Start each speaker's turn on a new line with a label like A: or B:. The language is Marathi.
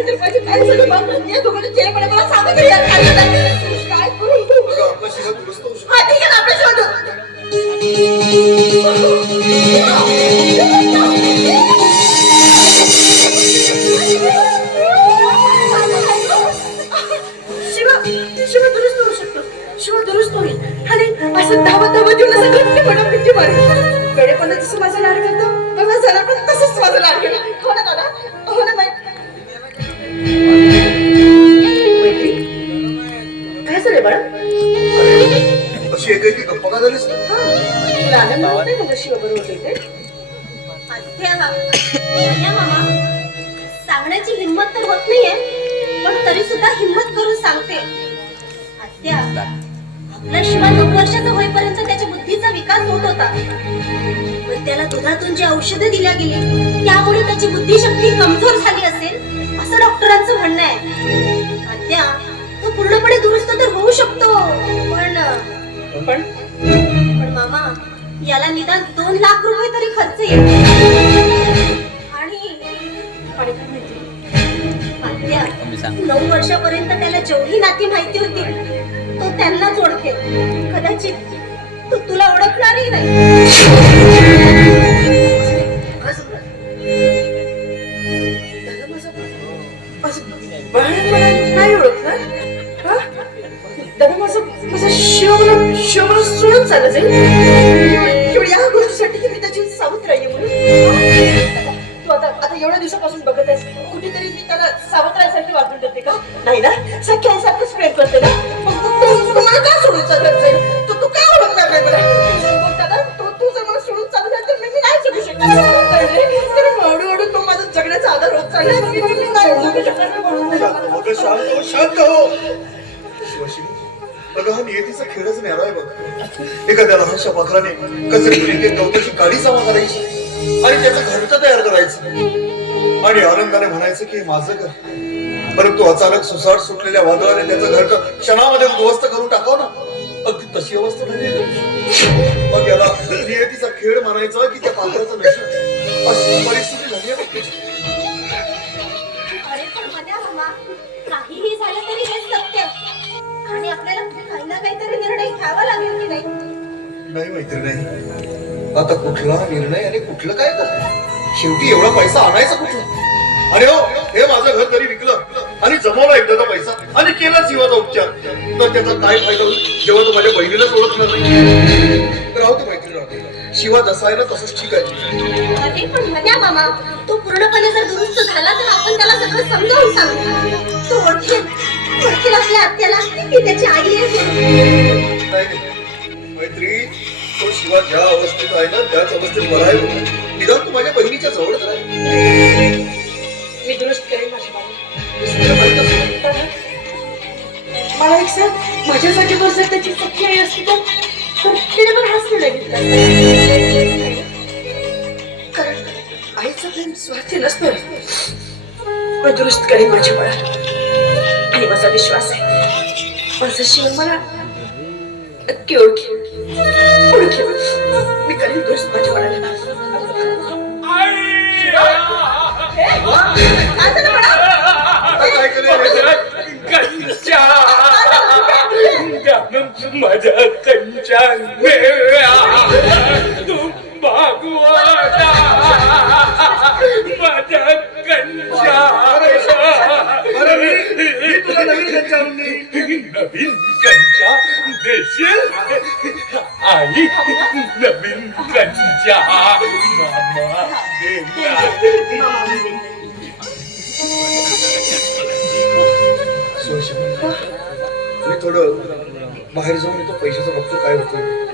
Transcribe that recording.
A: असेल माझी काय झालं मला जसं माझा लाड करतो बघा पण तसंच माझा लाड केला हो ना दादा? हो ना बाई? बरोबर बोलते
B: आत्या आत्या मामा. सांगण्याची हिंमत तर होत नाहीये पण तरी सुद्धा हिंमत करून सांगते. आत्या आपला शिवा नऊ वर्षाचा होईपर्यंत त्याच्या बुद्धीचा विकास होत होता. पण त्याला दुधातून जी औषधं दिल्या गेली त्यामुळे त्याची बुद्धिशक्ती कमजोर झाली. पण
A: पण
B: मामा याला निदान दोन लाख रुपये तरी खर्च येईल. आणि
A: आणि काय माहिती?
B: आत्या नऊ वर्षापर्यंत त्याला जेवढी नाती माहिती होती तो त्यांनाच ओळखेल. कदाचित तो तुला ओळखणारही नाही.
A: नाही ओळखणार? हा? दादा माझं माझा शिव शिव मला सोडून चालत जाईल एवढी या गोष्टीसाठी की मी त्याची सावत्र आहे म्हणून. तू आता आता एवढ्या दिवसापासून बघत आहेस कुठेतरी मी त्याला सावत्रासारखी वागून देते का? नाही ना? सख्यासारखंच प्रेम करते ना? मग तू- मला का सोडून चालत जाईल तू तू का ओळखणार नाही मला? दादा तू तू जर मला सोडून चालत जाईल तर मी नाही जगू शकत. तर हळूहळू तो माझा जगण्याचा आधार होत चालला. मी मी नाही जगू शकत म्हणून
C: शांत हो शांत हो. अगं हा नियतीचा खेळच न्यारा आहे बघ. एखाद्या लहानशा पाखराने कसं मुलीने गवताची काडी जमा करायची आणि त्याचं घरटं तयार करायचं. आणि आनंदाने म्हणायचं की हे माझं घर. परंतु अचानक सुसाट सुटलेल्या वादळाने त्याचं घरटं क्षणामध्ये उद्ध्वस्त करून टाकाव ना. अगदी तशी अवस्था झाली मग याला नियतीचा खेळ म्हणायचा की त्या पाखराचं नशीब अशी परिस्थिती झाली आहे
B: काहीही झालं तरी हे सत्य. आणि आपल्याला काही ना काहीतरी निर्णय घ्यावा लागेल की नाही?
C: नाही मैत्री नाही आता कुठला निर्णय आणि कुठलं काय शेवटी एवढा पैसा आणायचा कुठला अरे हो हे माझं घर तरी विकलं आणि जमवला एकदाचा पैसा आणि केला जीवाचा उपचार. तर त्याचा काय फायदा होईल? जेव्हा तो माझ्या बहिणीलाच ओळखणार नाही. राहू दे मैत्री राहू दे. शिवा जसा आहे ना तसंच ठीक आहे.
B: पण मामा तो पूर्णपणे जर दुरुस्त झाला तर आपण त्याला सगळं समजावून सांगू. तो ओळखेल ओळखेल आपल्या आत्याला की त्याची आई आहे?
C: मैत्री तो शिवा ज्या अवस्थेत आहे ना त्याच अवस्थेत मला आहे. निदान तू माझ्या बहिणीच्या जवळच राहील
A: मी दुरुस्त करेन माझ्या मला एक सांग माझ्यासाठी जर त्याची सख्खी आई असती तर तिने पण घेतला असता. कारण आईचं प्रेम स्वार्थी नसतं. मी दुरुस्त करेन माझ्या बाळा आणि माझा विश्वास आहे माझा शिव मला नक्की ओळखे ओळखे मी करेन दोष माझ्या बाळाला
D: माझ्या कंचा तू भागवता
C: मी तुला नवीन आणून देईन.
D: नवीन कंचा देशील. आई नवीन कंचा मामा देणार.
C: मी थोडं बाहेर जाऊन येतो पैशाचं बघतो काय होतं